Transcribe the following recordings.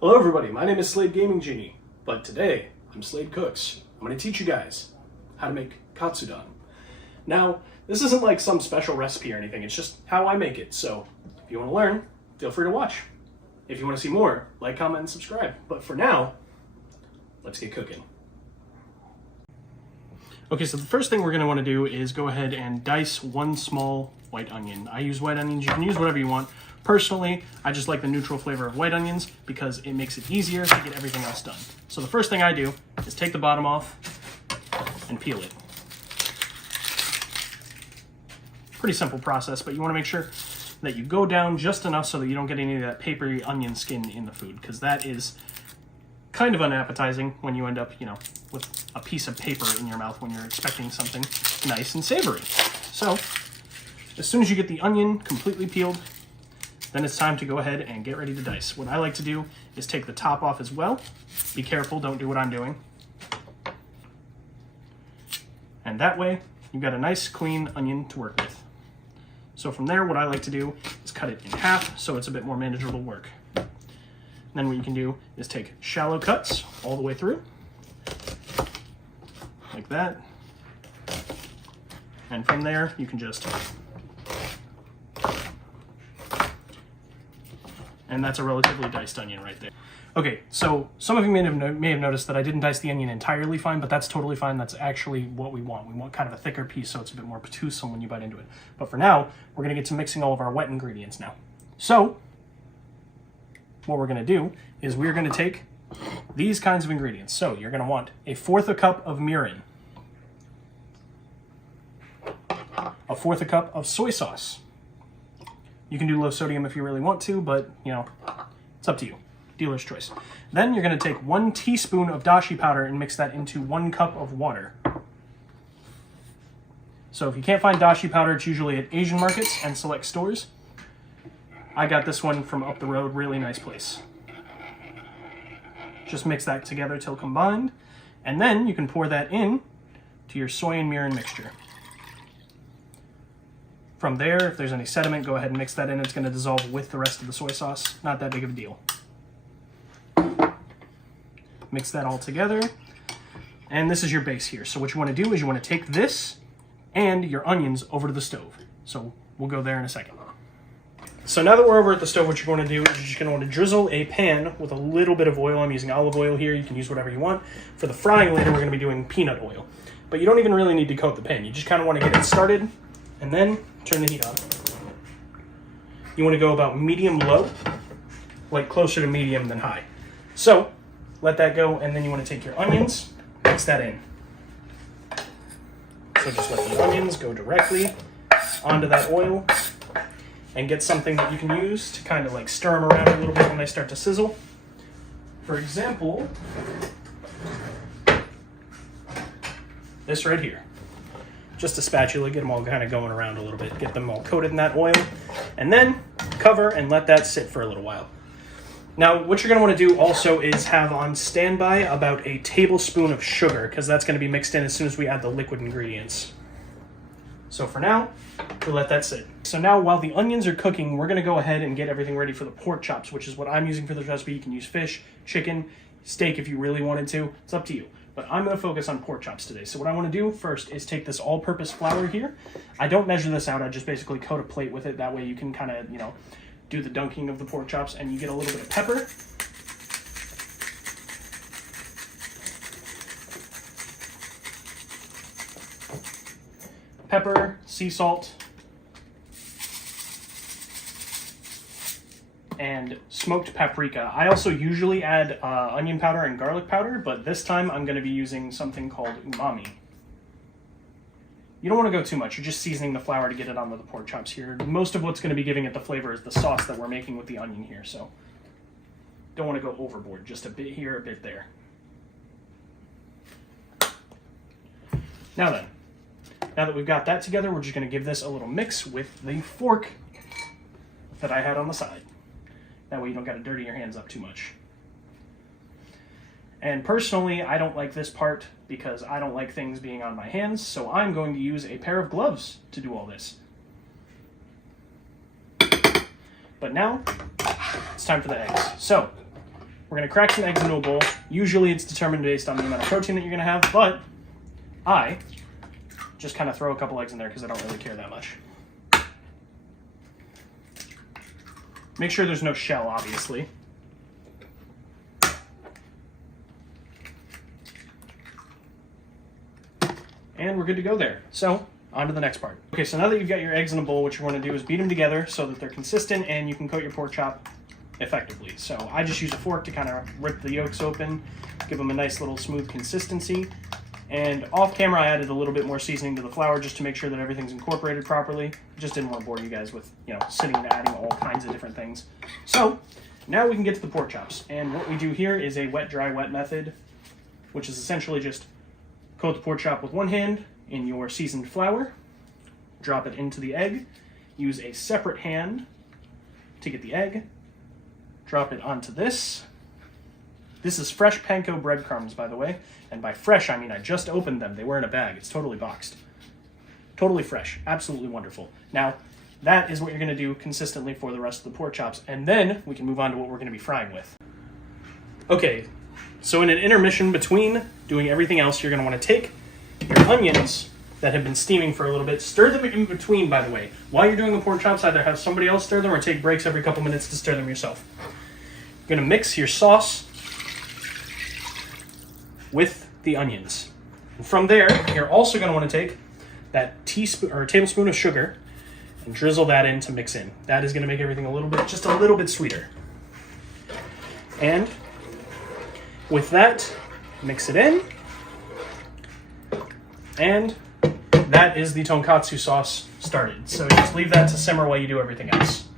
Hello everybody, my name is Slade Gaming Genie, but today I'm Slade Cooks. I'm going to teach you guys how to make Katsudon. Now, this isn't like some special recipe or anything, it's just how I make it, so if you want to learn, feel free to watch. If you want to see more, like, comment, and subscribe. But for now, let's get cooking. Okay, so the first thing we're going to want to do is go ahead and dice one small white onion. I use white onions, you can use whatever you want. Personally, I just like the neutral flavor of white onions because it makes it easier to get everything else done. So the first thing I do is take the bottom off and peel it. Pretty simple process, but you want to make sure that you go down just enough so that you don't get any of that papery onion skin in the food, because that is kind of unappetizing when you end up, with a piece of paper in your mouth when you're expecting something nice and savory. So, as soon as you get the onion completely peeled, then it's time to go ahead and get ready to dice. What I like to do is take the top off as well. Be careful, don't do what I'm doing. And that way, you've got a nice clean onion to work with. So from there, what I like to do is cut it in half so it's a bit more manageable work. Then what you can do is take shallow cuts all the way through, like that. And from there, you can just... And that's a relatively diced onion right there. Okay, so some of you may have noticed that I didn't dice the onion entirely fine, but that's totally fine. That's actually what we want. We want kind of a thicker piece so it's a bit more patusum when you bite into it. But for now, we're gonna get to mixing all of our wet ingredients now. So, what we're gonna do is we're gonna take these kinds of ingredients. So you're gonna want 1/4 cup of mirin, 1/4 cup of soy sauce. You can do low sodium if you really want to, but, it's up to you. Dealer's choice. Then you're going to take 1 teaspoon of dashi powder and mix that into 1 cup of water. So if you can't find dashi powder, it's usually at Asian markets and select stores. I got this one from up the road, really nice place. Just mix that together till combined, and then you can pour that in to your soy and mirin mixture. From there, if there's any sediment, go ahead and mix that in. It's going to dissolve with the rest of the soy sauce. Not that big of a deal. Mix that all together. And this is your base here. So what you want to do is you want to take this and your onions over to the stove. So we'll go there in a second. So now that we're over at the stove, what you're going to do is you're just going to want to drizzle a pan with a little bit of oil. I'm using olive oil here. You can use whatever you want. For the frying later, we're going to be doing peanut oil. But you don't even really need to coat the pan. You just kind of want to get it started and then turn the heat on. You want to go about medium-low, like closer to medium than high. So, let that go, and then you want to take your onions, mix that in. So just let the onions go directly onto that oil, and get something that you can use to kind of like stir them around a little bit when they start to sizzle. For example, this right here. Just a spatula, get them all kind of going around a little bit, get them all coated in that oil, and then cover and let that sit for a little while. Now, what you're going to want to do also is have on standby about 1 tablespoon of sugar, because that's going to be mixed in as soon as we add the liquid ingredients. So for now, we'll let that sit. So now, while the onions are cooking, we're going to go ahead and get everything ready for the pork chops, which is what I'm using for this recipe. You can use fish, chicken, steak if you really wanted to. It's up to you. But I'm going to focus on pork chops today. So what I want to do first is take this all-purpose flour here. I don't measure this out. I just basically coat a plate with it. That way you can kind of, do the dunking of the pork chops, and you get a little bit of pepper. Pepper, sea salt, and smoked paprika. I also usually add onion powder and garlic powder, but this time I'm going to be using something called Umami. You don't want to go too much. You're just seasoning the flour to get it onto the pork chops here. Most of what's going to be giving it the flavor is the sauce that we're making with the onion here, so don't want to go overboard. Just a bit here, a bit there. Now then, now that we've got that together, we're just going to give this a little mix with the fork that I had on the side. That way you don't got to dirty your hands up too much. And personally, I don't like this part because I don't like things being on my hands, so I'm going to use a pair of gloves to do all this. But now, it's time for the eggs. So, we're going to crack some eggs into a bowl. Usually it's determined based on the amount of protein that you're going to have, but I just kind of throw a couple eggs in there because I don't really care that much. Make sure there's no shell, obviously. And we're good to go there. So, on to the next part. Okay, so now that you've got your eggs in a bowl, what you want to do is beat them together so that they're consistent and you can coat your pork chop effectively. So I just use a fork to kind of rip the yolks open, give them a nice little smooth consistency. And off camera, I added a little bit more seasoning to the flour just to make sure that everything's incorporated properly. Just didn't want to bore you guys with, sitting and adding all kinds of different things. So now we can get to the pork chops. And what we do here is a wet, dry, wet method, which is essentially just coat the pork chop with one hand in your seasoned flour, drop it into the egg, use a separate hand to get the egg, drop it onto this. This is fresh panko breadcrumbs, by the way. And by fresh, I mean I just opened them. They were in a bag. It's totally boxed. Totally fresh. Absolutely wonderful. Now, that is what you're going to do consistently for the rest of the pork chops. And then we can move on to what we're going to be frying with. Okay, so in an intermission between doing everything else, you're going to want to take your onions that have been steaming for a little bit. Stir them in between, by the way. While you're doing the pork chops, either have somebody else stir them or take breaks every couple minutes to stir them yourself. You're going to mix your sauce with the onions. And from there, you're also going to want to take that teaspoon or tablespoon of sugar and drizzle that in to mix in. That is going to make everything just a little bit sweeter. And with that, mix it in. And that is the tonkatsu sauce started. So just leave that to simmer while you do everything else.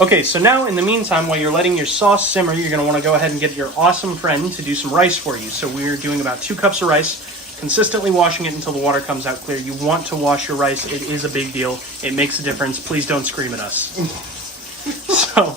Okay, so now in the meantime, while you're letting your sauce simmer, you're going to want to go ahead and get your awesome friend to do some rice for you. So we're doing about 2 cups of rice, consistently washing it until the water comes out clear. You want to wash your rice. It is a big deal. It makes a difference. Please don't scream at us. So,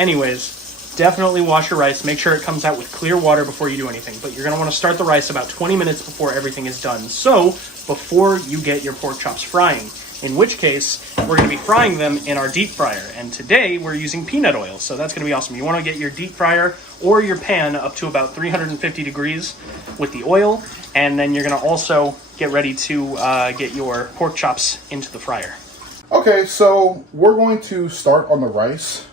anyways, definitely wash your rice. Make sure it comes out with clear water before you do anything. But you're going to want to start the rice about 20 minutes before everything is done. So, before you get your pork chops frying. In which case, we're going to be frying them in our deep fryer. And today, we're using peanut oil. So that's going to be awesome. You want to get your deep fryer or your pan up to about 350 degrees with the oil. And then you're going to also get ready to get your pork chops into the fryer. Okay, so we're going to start on the rice.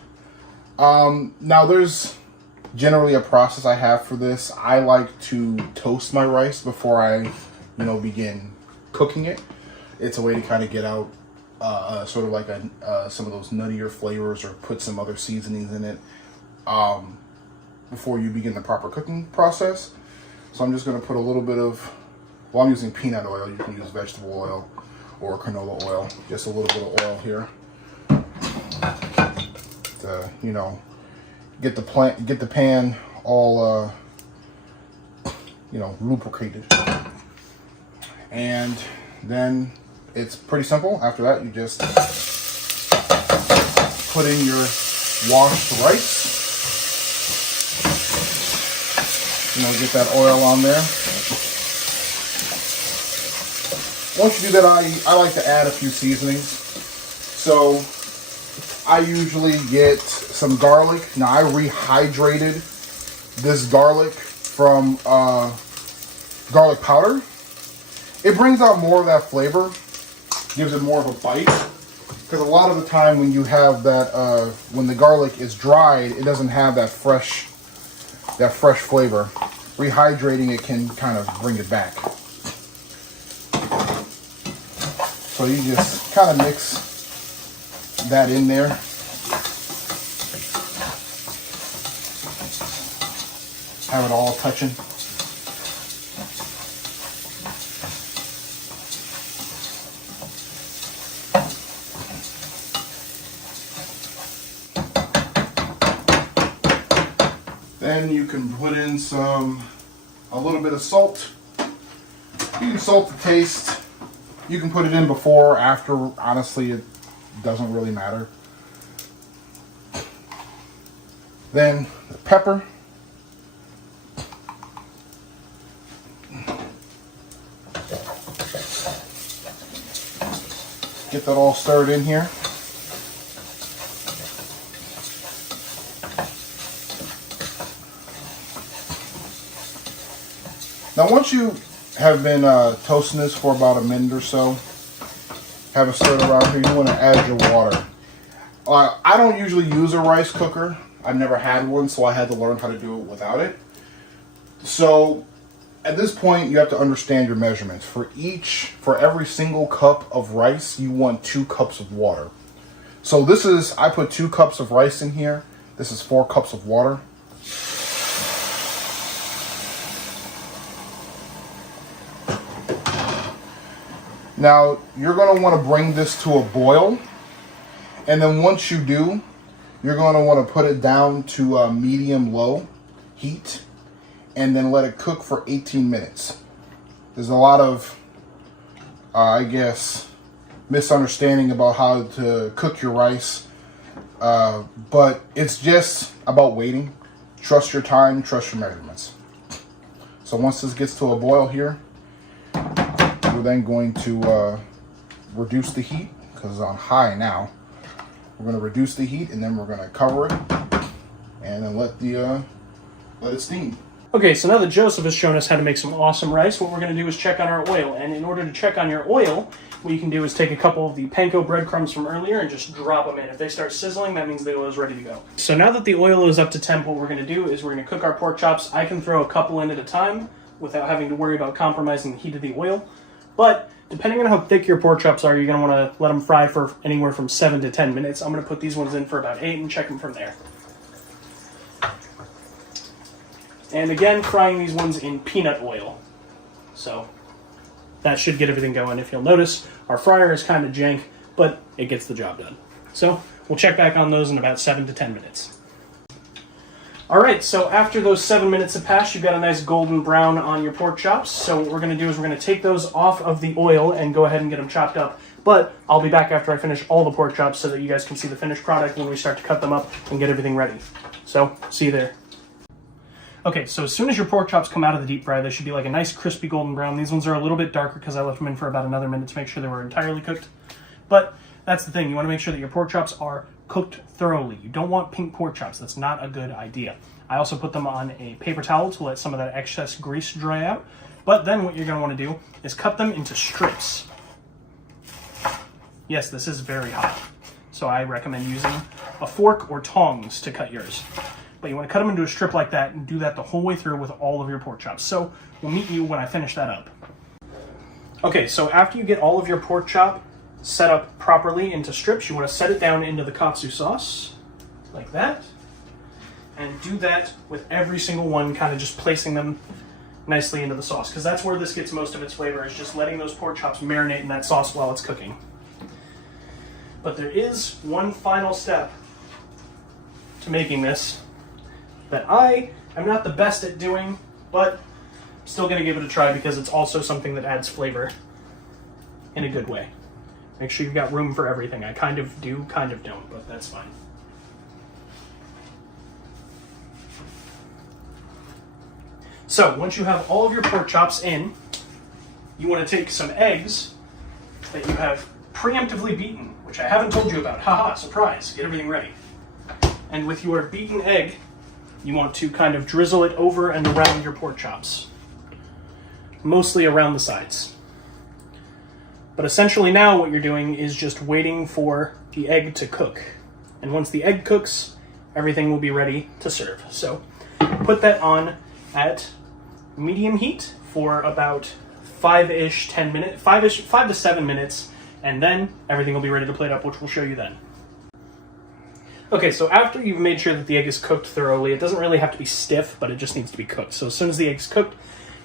Now, there's generally a process I have for this. I like to toast my rice before I, begin cooking it. It's a way to kind of get out sort of like some of those nuttier flavors or put some other seasonings in it before you begin the proper cooking process. So I'm just going to put a little bit of, I'm using peanut oil. You can use vegetable oil or canola oil. Just a little bit of oil here to, get the pan all, lubricated. And then it's pretty simple. After that, you just put in your washed rice. Get that oil on there. Once you do that, I like to add a few seasonings. So I usually get some garlic. Now I rehydrated this garlic from garlic powder. It brings out more of that flavor, gives it more of a bite. Because a lot of the time when you have that, when the garlic is dried, it doesn't have that fresh flavor. Rehydrating it can kind of bring it back. So you just kind of mix that in there. Have it all touching. Then you can put in a little bit of salt. You can salt to taste. You can put it in before or after. Honestly, it doesn't really matter. Then the pepper. Get that all stirred in here. Now once you have been toasting this for about a minute or so, have it stirred around here, you want to add your water. I don't usually use a rice cooker. I've never had one, so I had to learn how to do it without it. So at this point, you have to understand your measurements. For every single cup of rice, you want 2 cups of water. So I put 2 cups of rice in here. This is 4 cups of water. Now, you're going to want to bring this to a boil. And then once you do, you're going to want to put it down to medium-low heat. And then let it cook for 18 minutes. There's a lot of, I guess, misunderstanding about how to cook your rice. But it's just about waiting. Trust your time, trust your measurements. So once this gets to a boil here, we're then going to reduce the heat because it's on high now. We're going to reduce the heat and then we're going to cover it and then let it steam. Okay, so now that Joseph has shown us how to make some awesome rice, what we're going to do is check on our oil. And in order to check on your oil, what you can do is take a couple of the panko breadcrumbs from earlier and just drop them in. If they start sizzling, that means the oil is ready to go. So now that the oil is up to temp, what we're going to do is we're going to cook our pork chops. I can throw a couple in at a time without having to worry about compromising the heat of the oil. But depending on how thick your pork chops are, you're going to want to let them fry for anywhere from 7 to 10 minutes. I'm going to put these ones in for about 8 and check them from there. And again, frying these ones in peanut oil. So that should get everything going. If you'll notice, our fryer is kind of jank, but it gets the job done. So we'll check back on those in about 7 to 10 minutes. Alright, so after those 7 minutes have passed, you've got a nice golden brown on your pork chops. So what we're going to do is we're going to take those off of the oil and go ahead and get them chopped up. But I'll be back after I finish all the pork chops so that you guys can see the finished product when we start to cut them up and get everything ready. So, see you there. Okay, so as soon as your pork chops come out of the deep fry, they should be like a nice crispy golden brown. These ones are a little bit darker because I left them in for about another minute to make sure they were entirely cooked. But that's the thing, you want to make sure that your pork chops are cooked thoroughly. You don't want pink pork chops, that's not a good idea. I also put them on a paper towel to let some of that excess grease dry out. But then what you're going to want to do is cut them into strips. Yes, this is very hot, so I recommend using a fork or tongs to cut yours. But you want to cut them into a strip like that and do that the whole way through with all of your pork chops. So we'll meet you when I finish that up. Okay, so after you get all of your pork chop set up properly into strips, you want to set it down into the katsu sauce, like that. And do that with every single one, kind of just placing them nicely into the sauce, because that's where this gets most of its flavor, is just letting those pork chops marinate in that sauce while it's cooking. But there is one final step to making this that I am not the best at doing, but I'm still going to give it a try because it's also something that adds flavor in a good way. Make sure you've got room for everything. I kind of do, kind of don't, but that's fine. So, once you have all of your pork chops in, you want to take some eggs that you have preemptively beaten, which I haven't told you about. Haha, surprise, get everything ready. And with your beaten egg, you want to kind of drizzle it over and around your pork chops. Mostly around the sides. But essentially now what you're doing is just waiting for the egg to cook. And once the egg cooks, everything will be ready to serve. So put that on at medium heat for about 5 to 7 minutes, and then everything will be ready to plate up, which we'll show you then. Okay, so after you've made sure that the egg is cooked thoroughly, it doesn't really have to be stiff, but it just needs to be cooked. So as soon as the egg's cooked,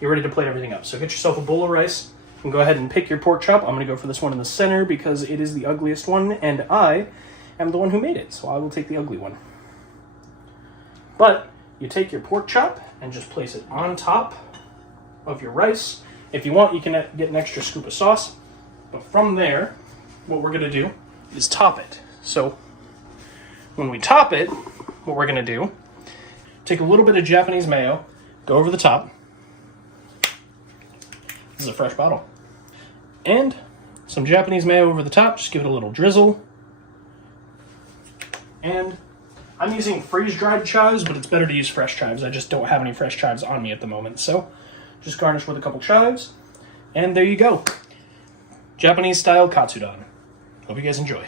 you're ready to plate everything up. So get yourself a bowl of rice and go ahead and pick your pork chop. I'm going to go for this one in the center because it is the ugliest one, and I am the one who made it, so I will take the ugly one. But you take your pork chop and just place it on top of your rice. If you want, you can get an extra scoop of sauce. But from there, what we're going to do is top it. So when we top it, what we're going to do, take a little bit of Japanese mayo, go over the top. This is a fresh bottle. And some Japanese mayo over the top, just give it a little drizzle. And I'm using freeze-dried chives, but it's better to use fresh chives. I just don't have any fresh chives on me at the moment. So Just garnish with a couple chives. And there you go. Japanese style katsudon. Hope you guys enjoy.